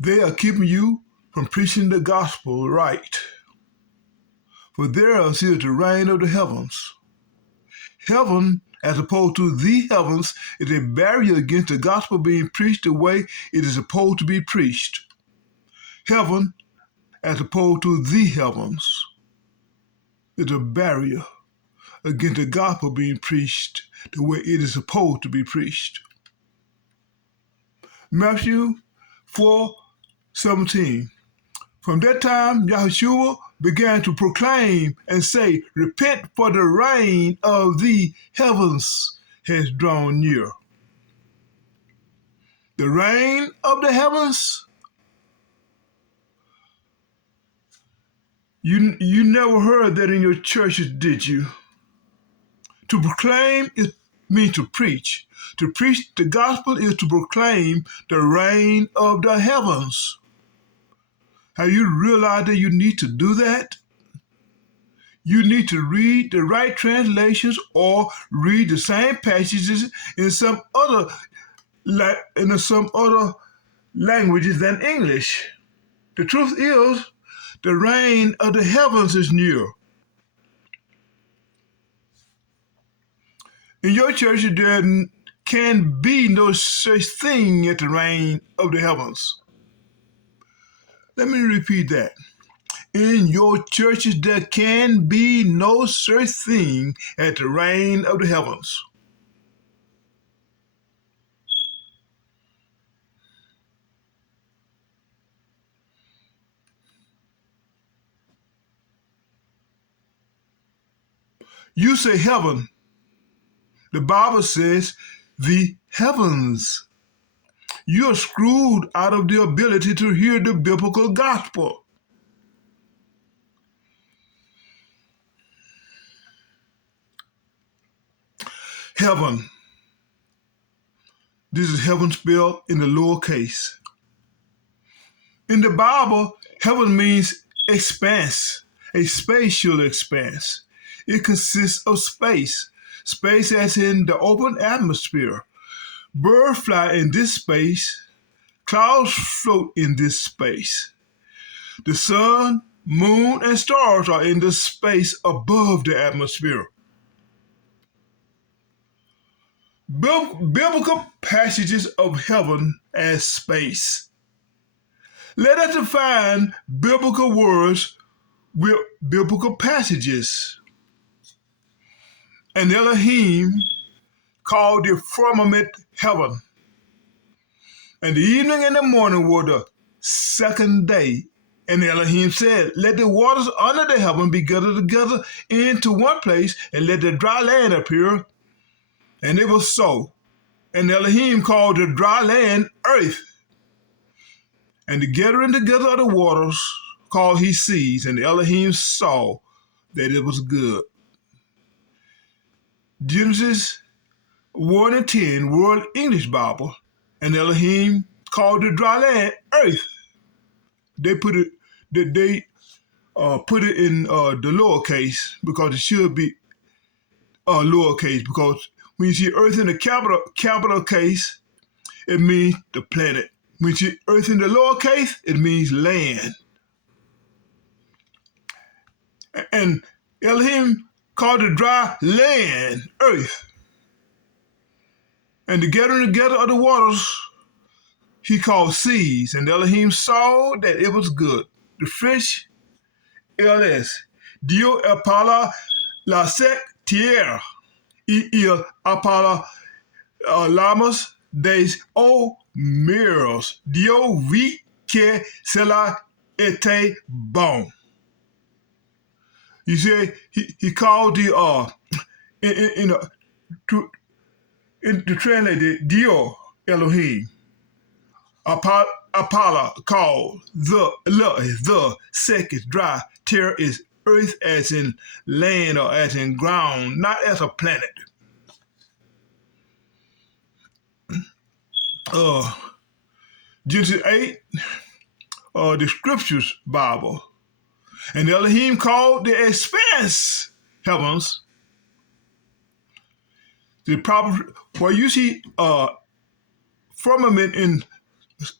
They are keeping you from preaching the gospel right. For theirs is the reign of the heavens. Heaven, as opposed to the heavens, is a barrier against the gospel being preached the way it is supposed to be preached. Heaven, as opposed to the heavens, is a barrier against the gospel being preached the way it is supposed to be preached. Matthew 4:17. From that time, Yahushua began to proclaim and say, "Repent, for the reign of the heavens has drawn near." The reign of the heavens? You never heard that in your churches, did you? To proclaim means to preach. To preach the gospel is to proclaim the reign of the heavens. Have you realized that you need to do that? You need to read the right translations or read the same passages in some other languages than English. The truth is, the reign of the heavens is near. In your church, there can be no such thing as the reign of the heavens. Let me repeat that. In your churches, there can be no such thing as the reign of the heavens. You say heaven. The Bible says the heavens. You are screwed out of the ability to hear the biblical gospel. Heaven. This is heaven spelled in the lowercase. In the Bible, heaven means expanse, a spatial expanse. It consists of space. Space as in the open atmosphere. Birds fly in this space. Clouds float in this space. The sun, moon, and stars are in the space above the atmosphere. Biblical passages of heaven as space. Let us define biblical words with biblical passages. And Elohim called the firmament heaven. And the evening and the morning were the second day. And Elohim said, "Let the waters under the heaven be gathered together into one place, and let the dry land appear." And it was so. And Elohim called the dry land earth. And the gathering together of the waters called he seas. And Elohim saw that it was good. Genesis 1:10, World English Bible. And Elohim called the dry land earth. They put it in the lowercase because it should be lowercase, because when you see earth in the capital case, it means the planet. When you see earth in the lowercase, it means land. And Elohim called the dry land earth. And the gathering together of the waters he called seas. And Elohim saw that it was good. The fish, LS. Dio apala la sec tierra. Il apala lamas des o miros. Dio vi que cela était bon. You see, he called the to translate it, Dio Elohim. Apala called the sec is dry, terra is earth as in land or as in ground, not as a planet. Genesis 8, the Scriptures Bible. And Elohim called the expanse heavens. The proper, where you see firmament in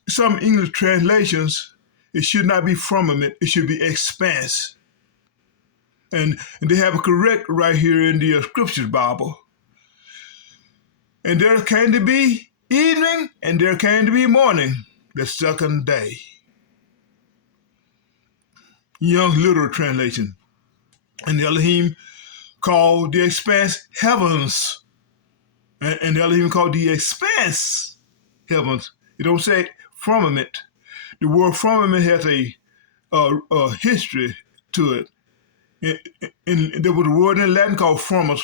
some English translations, it should not be firmament, it should be expanse. And they have it correct right here in the Scriptures Bible. And there came to be evening, and there came to be morning, the second day. Young Literal Translation. And the Elohim called the expanse heavens. And the Elohim called the expanse heavens. You don't say firmament. The word firmament has a history to it. And there was a word in Latin called firmus,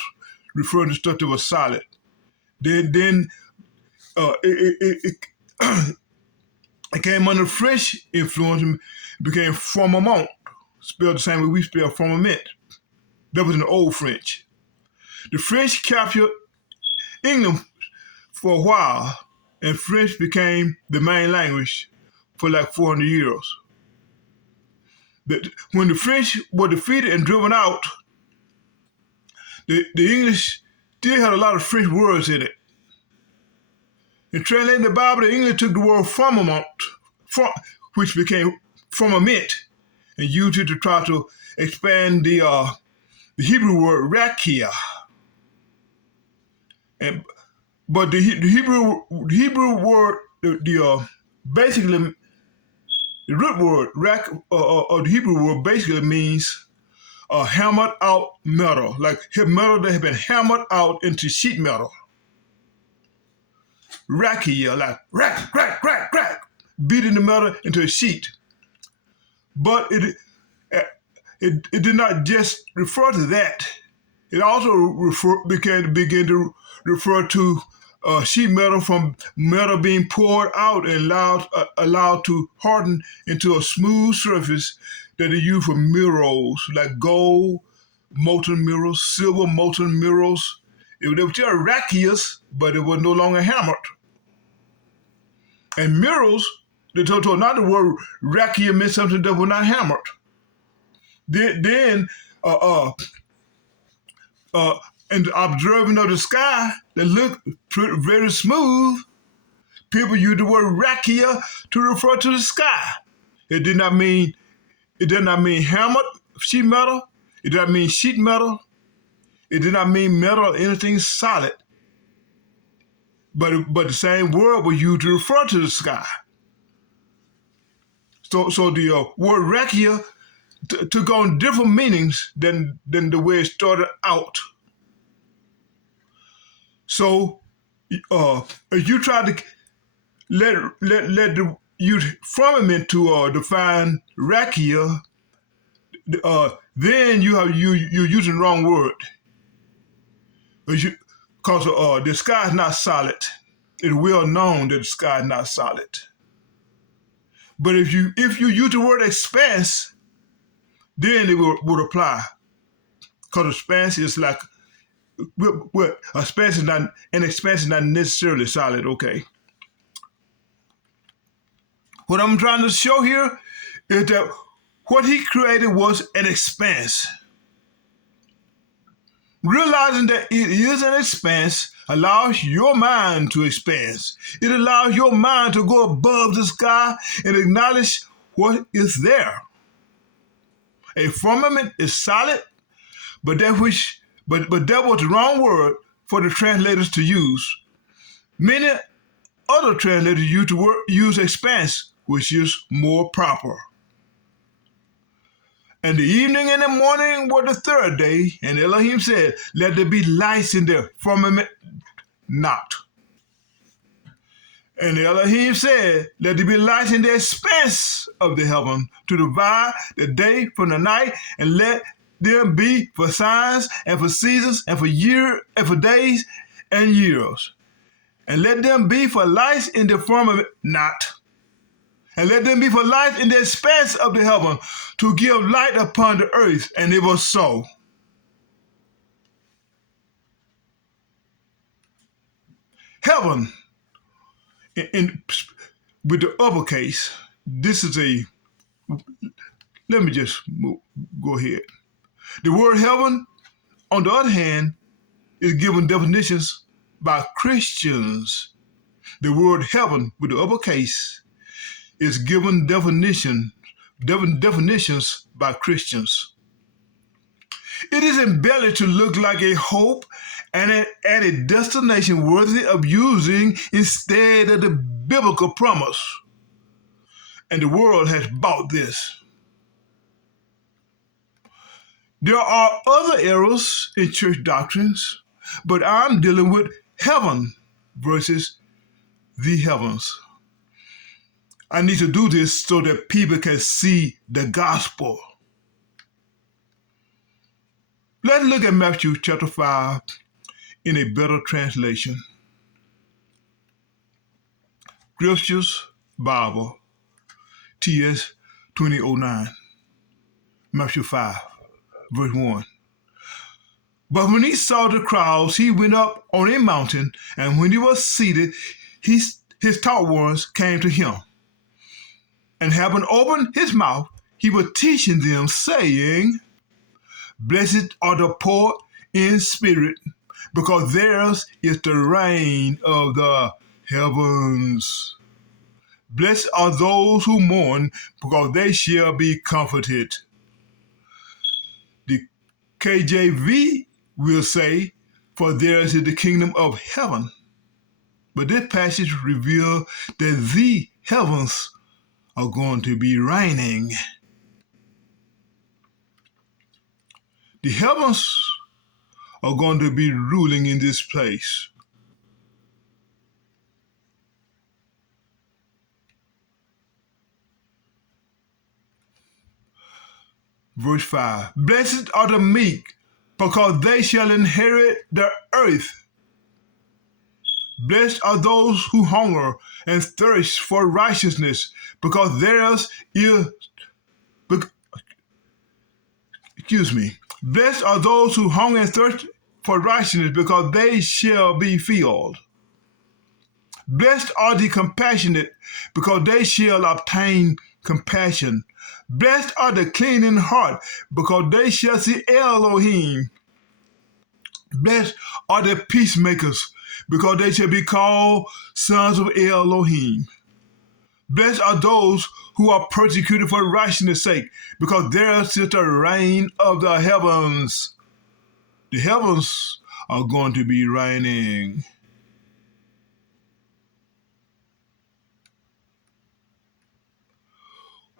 referring to stuff that was solid. Then it came under French influence and became firmament, spelled the same way we spell firmament. That was in the Old French. The French captured England for a while, and French became the main language for like 400 years. When the French were defeated and driven out, the English still had a lot of French words in it. In translating the Bible, the English took the word firmament, which became firmament, and used it to try to expand the Hebrew word rakia. But the Hebrew word, basically, the root word, or the Hebrew word basically means hammered out metal, like metal that has been hammered out into sheet metal. Rakia, like crack, beating the metal into a sheet. But it did not just refer to that. It also began to refer to sheet metal from metal being poured out and allowed to harden into a smooth surface that they use for mirrors, like gold molten mirrors, silver molten mirrors. They were still rakias, but it was no longer hammered. And mirrors, they told not the word rakia meant something that was not hammered. Then and observing of the sky that looked very smooth, people used the word rakia to refer to the sky. It did not mean hammered sheet metal. It did not mean sheet metal. It did not mean metal or anything solid. But the same word was used to refer to the sky. So the word rakia took on different meanings than the way it started out. So if you try to let the use firmament to define rakia, then you're using the wrong word. Because the sky is not solid. It's well known that the sky is not solid. But if you use the word expanse, then it would apply. Because expanse is like, expanse is not, an expanse is not necessarily solid, okay? What I'm trying to show here is that what he created was an expanse. Realizing that it is an expanse allows your mind to expand. It allows your mind to go above the sky and acknowledge what is there. A firmament is solid, but that was the wrong word for the translators to use. Many other translators use expanse, which is more proper. And the evening and the morning were the third day, and Elohim said, let there be lights in the firmament not. And Elohim said, let there be lights in the expanse of the heaven to divide the day from the night, and let them be for signs and for seasons and for years and for days and years. And let them be for lights in the firmament not. And let them be for lights in the expanse of the heaven to give light upon the earth. And it was so. Heaven, with the uppercase, this is let me just go ahead. The word heaven, on the other hand, is given definitions by Christians. The word heaven with the uppercase is given definitions by Christians. It is embellished to look like a hope and a destination worthy of using instead of the biblical promise. And the world has bought this. There are other errors in church doctrines, but I'm dealing with heaven versus the heavens. I need to do this so that people can see the gospel. Let's look at Matthew chapter 5 in a better translation. Scriptures Bible, TS 2009. Matthew 5, verse 1. But when he saw the crowds, he went up on a mountain, and when he was seated, his taught ones came to him. And having opened his mouth, he was teaching them, saying, Blessed are the poor in spirit, because theirs is the reign of the heavens. Blessed are those who mourn, because they shall be comforted. The KJV will say, for theirs is the kingdom of heaven. But this passage reveals that the heavens are going to be reigning. The heavens are going to be ruling in this place. Verse 5. Blessed are the meek, because they shall inherit the earth. Blessed are those who hunger and thirst for righteousness, because theirs is... Blessed are those who hunger and thirst for righteousness, because they shall be filled. Blessed are the compassionate, because they shall obtain compassion. Blessed are the clean in heart, because they shall see Elohim. Blessed are the peacemakers, because they shall be called sons of Elohim. Blessed are those who are persecuted for righteousness' sake, because theirs is the reign of the heavens. The heavens are going to be reigning.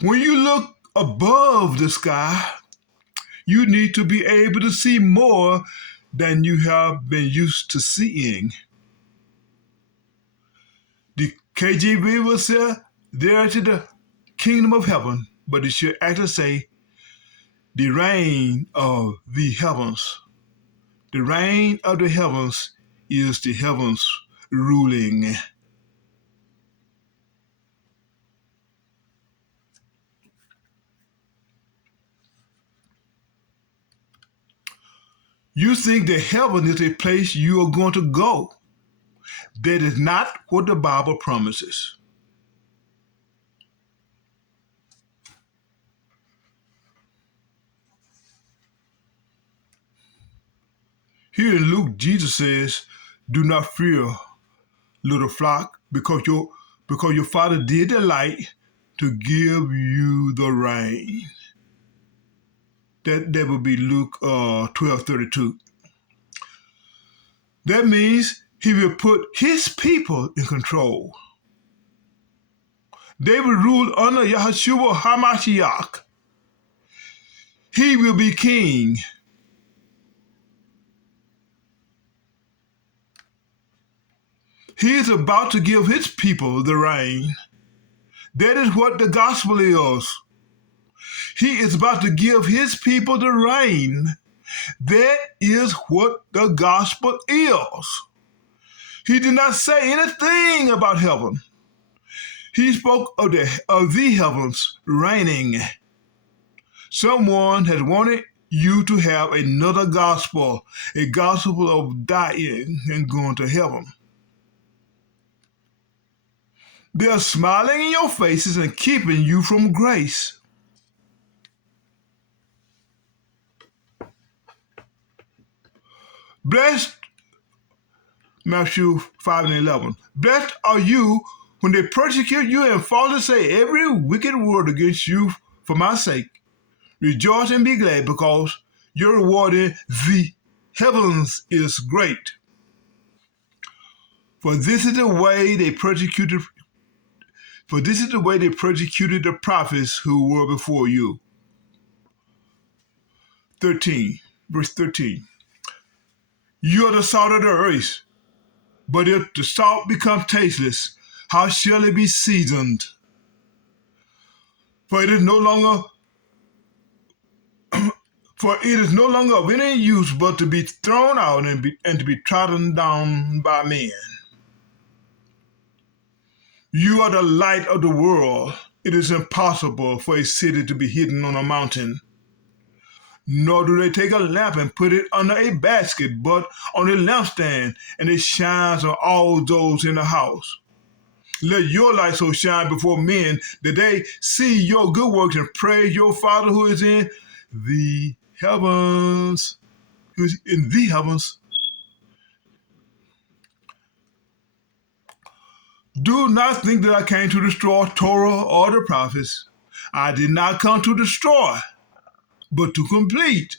When you look above the sky, you need to be able to see more than you have been used to seeing. The KJV will say, there is the kingdom of heaven, but it should actually say, the reign of the heavens. The reign of the heavens is the heavens ruling. You think that heaven is a place you are going to go. That is not what the Bible promises. Here in Luke, Jesus says, do not fear, little flock, because your Father did delight to give you the rain. That would be Luke 12:32. That means he will put his people in control. They will rule under Yahshua HaMashiach. He will be king. He is about to give his people the rain. That is what the gospel is. He is about to give his people the rain. That is what the gospel is. He did not say anything about heaven. He spoke of the heavens reigning. Someone has wanted you to have another gospel, a gospel of dying and going to heaven. They are smiling in your faces and keeping you from grace. Blessed, Matthew 5:11. Blessed are you When they persecute you and falsely say every wicked word against you for my sake, rejoice and be glad, because your reward in the heavens is great. For this is the way they persecuted the prophets who were before you. 13, verse 13. You are the salt of the earth, but if the salt becomes tasteless, how shall it be seasoned? For it is no longer of any use but to be thrown out and to be trodden down by men. You are the light of the world. It is impossible for a city to be hidden on a mountain. Nor do they take a lamp and put it under a basket, but on a lampstand, and it shines on all those in the house. Let your light so shine before men that they see your good works and praise your Father who is in the heavens. Do not think that I came to destroy Torah or the prophets. I did not come to destroy, but to complete.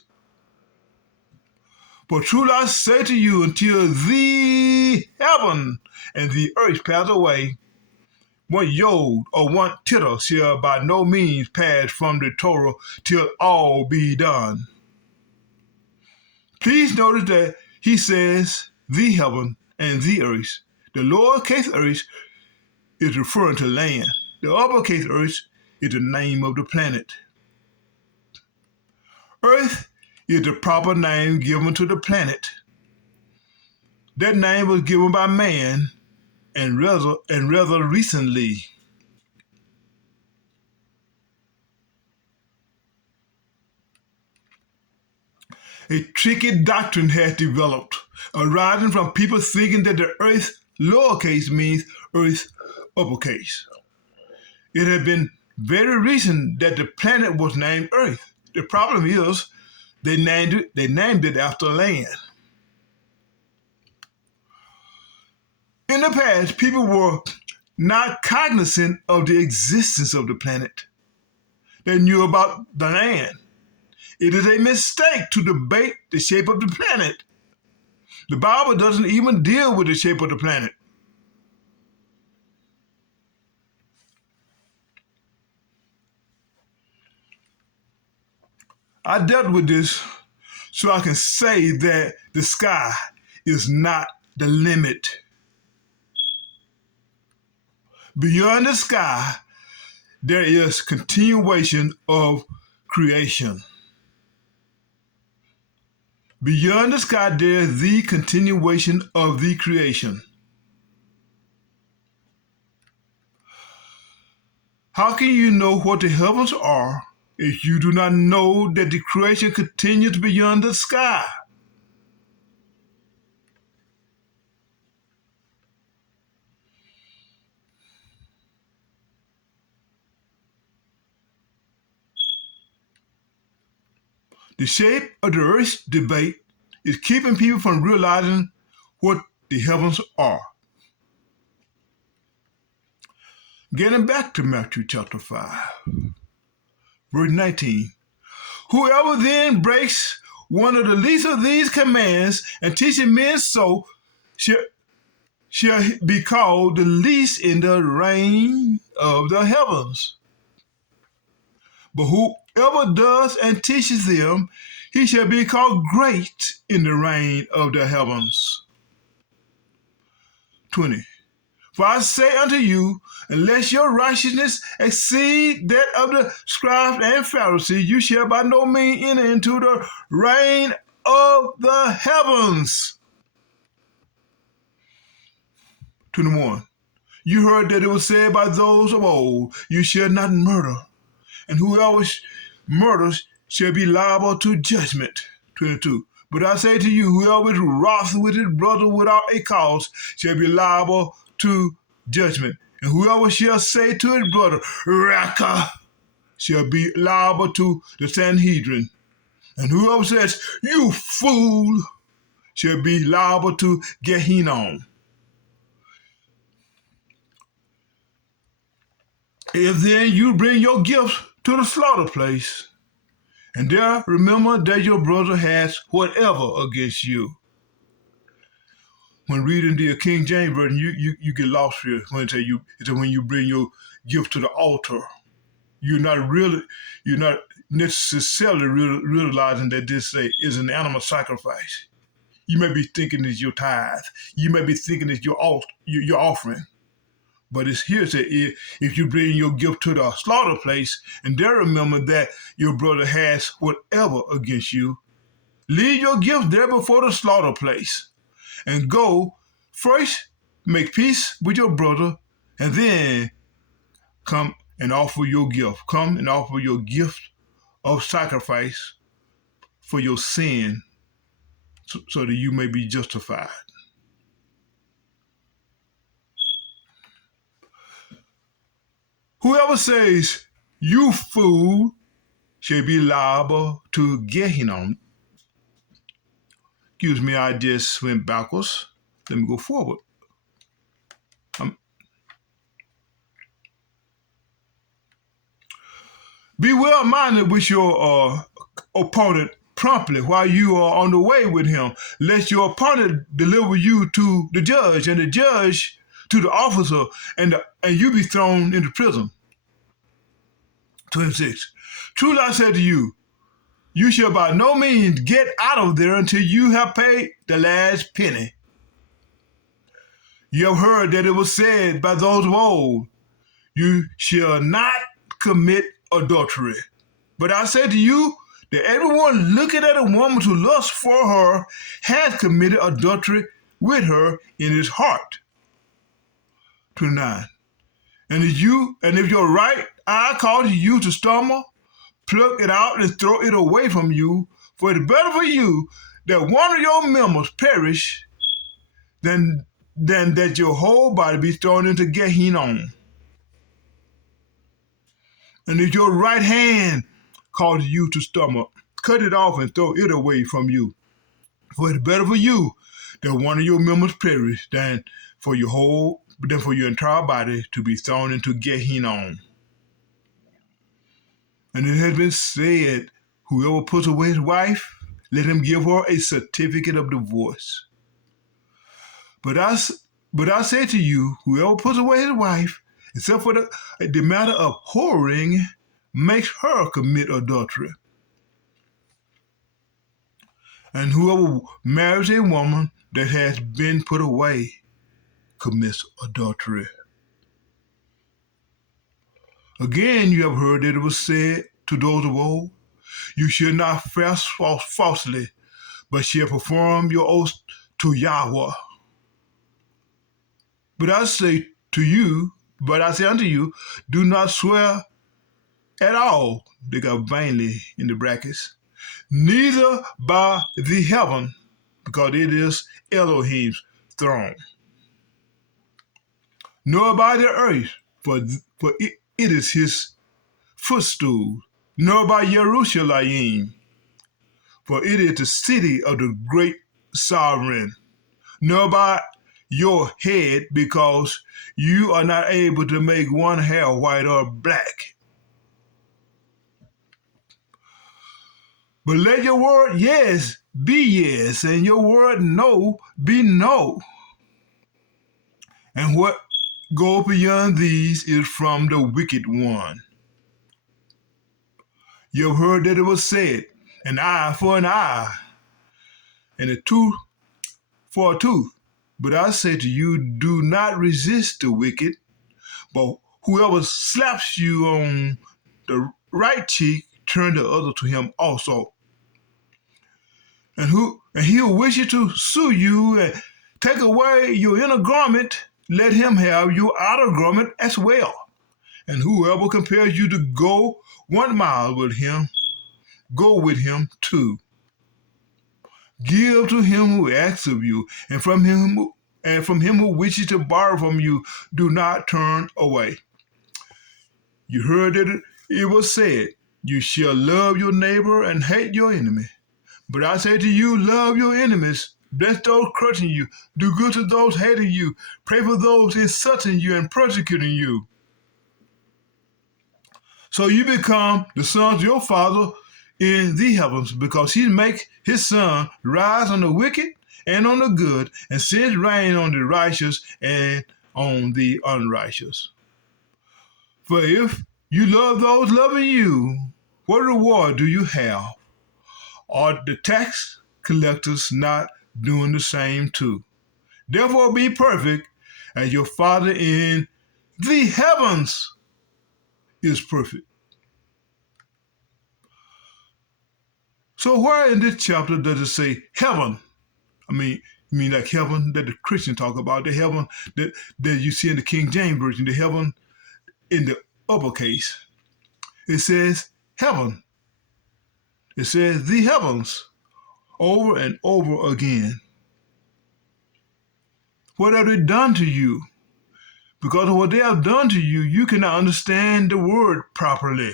For truly I say to you, until the heaven and the earth pass away, one yod or one tittle shall by no means pass from the Torah till all be done. Please notice that he says the heaven and the earth. The lowercase earth is referring to land. The uppercase earth is the name of the planet. Earth is the proper name given to the planet. That name was given by man and rather recently. A tricky doctrine has developed, arising from people thinking that the earth lowercase means earth uppercase. It has been very recent that the planet was named Earth. The problem is they named it after land. In the past, people were not cognizant of the existence of the planet. They knew about the land. It is a mistake to debate the shape of the planet. The Bible doesn't even deal with the shape of the planet. I dealt with this so I can say that the sky is not the limit. Beyond the sky, there is continuation of creation. Beyond the sky, there is the continuation of the creation. How can you know what the heavens are if you do not know that the creation continues beyond the sky? The shape of the earth's debate is keeping people from realizing what the heavens are. Getting back to Matthew chapter 5, verse 19. Whoever then breaks one of the least of these commands and teaches men so shall be called the least in the reign of the heavens. But whoever does and teaches them, he shall be called great in the reign of the heavens. 20. For I say unto you, unless your righteousness exceed that of the scribes and Pharisees, you shall by no means enter into the reign of the heavens. 21. You heard that it was said by those of old, you shall not murder, and whoever murders shall be liable to judgment. 22. But I say to you, whoever is wroth with his brother without a cause shall be liable to judgment. And whoever shall say to his brother, Raka, shall be liable to the Sanhedrin. And whoever says, you fool, shall be liable to Gehinnom. If then you bring your gifts to the slaughter place, and there remember that your brother has whatever against you. When reading the King James Version, you get lost here when it say you it's when you bring your gift to the altar. You're not necessarily realizing that this is an animal sacrifice. You may be thinking it's your tithe. You may be thinking it's your offering. But it's here to if you bring your gift to the slaughter place, and there remember that your brother has whatever against you, leave your gift there before the slaughter place, and go first make peace with your brother, and then come and offer your gift. Come and offer your gift of sacrifice for your sin, so that you may be justified. Whoever says, "You fool," shall be liable to Gehinnom. Excuse me, I just went backwards. Let me go forward. Be well minded with your opponent promptly while you are on the way with him, lest your opponent deliver you to the judge, and the judge to the officer, and you be thrown into prison. 26. Truly I say to you, you shall by no means get out of there until you have paid the last penny. You have heard that it was said by those of old, you shall not commit adultery. But I say to you that everyone looking at a woman to lust for her has committed adultery with her in his heart. 29. And if your right eye causes you to stumble, pluck it out and throw it away from you, for it is better for you that one of your members perish than that your whole body be thrown into Gehinnom. And if your right hand causes you to stumble, cut it off and throw it away from you. For it is better for you that one of your members perish than for your entire body to be thrown into Gehinnom. And it has been said, whoever puts away his wife, let him give her a certificate of divorce. But I say to you, whoever puts away his wife, except for the matter of whoring, makes her commit adultery. And whoever marries a woman that has been put away commits adultery. Again, you have heard that it was said to those of old, you shall not swear falsely, but shall perform your oath to Yahwah. But I say unto you, do not swear at all, they got vainly in the brackets, neither by the heaven, because it is Elohim's throne, nor by the earth, for it is his footstool, nor by Jerusalem, for it is the city of the great sovereign, nor by your head, because you are not able to make one hair white or black. But let your word yes be yes, and your word no be no. And what goes beyond these is from the wicked one. You have heard that it was said, an eye for an eye, and a tooth for a tooth. But I say to you, do not resist the wicked, but whoever slaps you on the right cheek, turn the other to him also. And he who wishes to sue you and take away your inner garment, let him have your outer garment as well. And whoever compels you to go 1 mile with him, go with him 2. Give to him who asks of you, and from him who wishes to borrow from you, do not turn away. You heard that it was said, you shall love your neighbor and hate your enemy. But I say to you, love your enemies, bless those cursing you, do good to those hating you, pray for those insulting you and persecuting you. So you become the sons of your Father in the heavens, because he make his sun rise on the wicked and on the good, and sends rain on the righteous and on the unrighteous. For if you love those loving you, what reward do you have? Are the tax collectors not doing the same too? Therefore be perfect, as your Father in the heavens is perfect. So where in this chapter does it say heaven? You mean like heaven that the Christians talk about, the heaven that you see in the King James Version, the heaven in the uppercase. It says heaven. It says the heavens over and over again. What have they done to you? Because of what they have done to you, you cannot understand the word properly.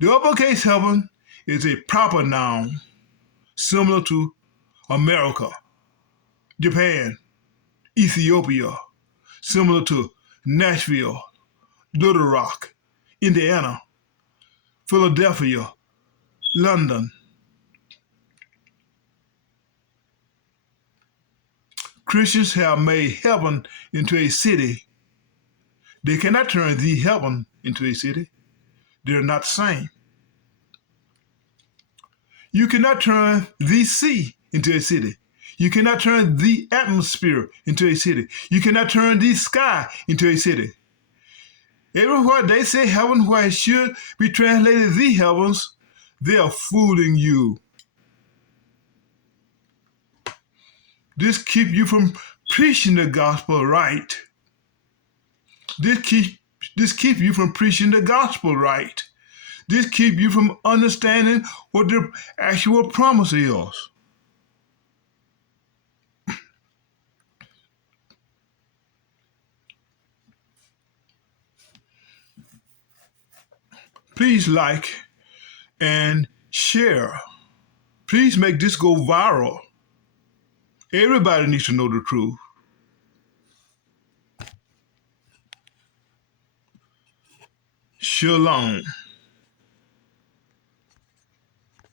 The uppercase heaven is a proper noun similar to America, Japan, Ethiopia, similar to Nashville, Little Rock, Indiana, Philadelphia, London. Christians have made heaven into a city. They cannot turn the heaven into a city. They're not the same. You cannot turn the sea into a city. You cannot turn the atmosphere into a city. You cannot turn the sky into a city. Everywhere they say heaven where it should be translated the heavens, they are fooling you. This keeps you from preaching the gospel right. This keeps you from preaching the gospel right. This keeps you from understanding what the actual promise is. Please like and share. Please make this go viral. Everybody needs to know the truth. Shalom.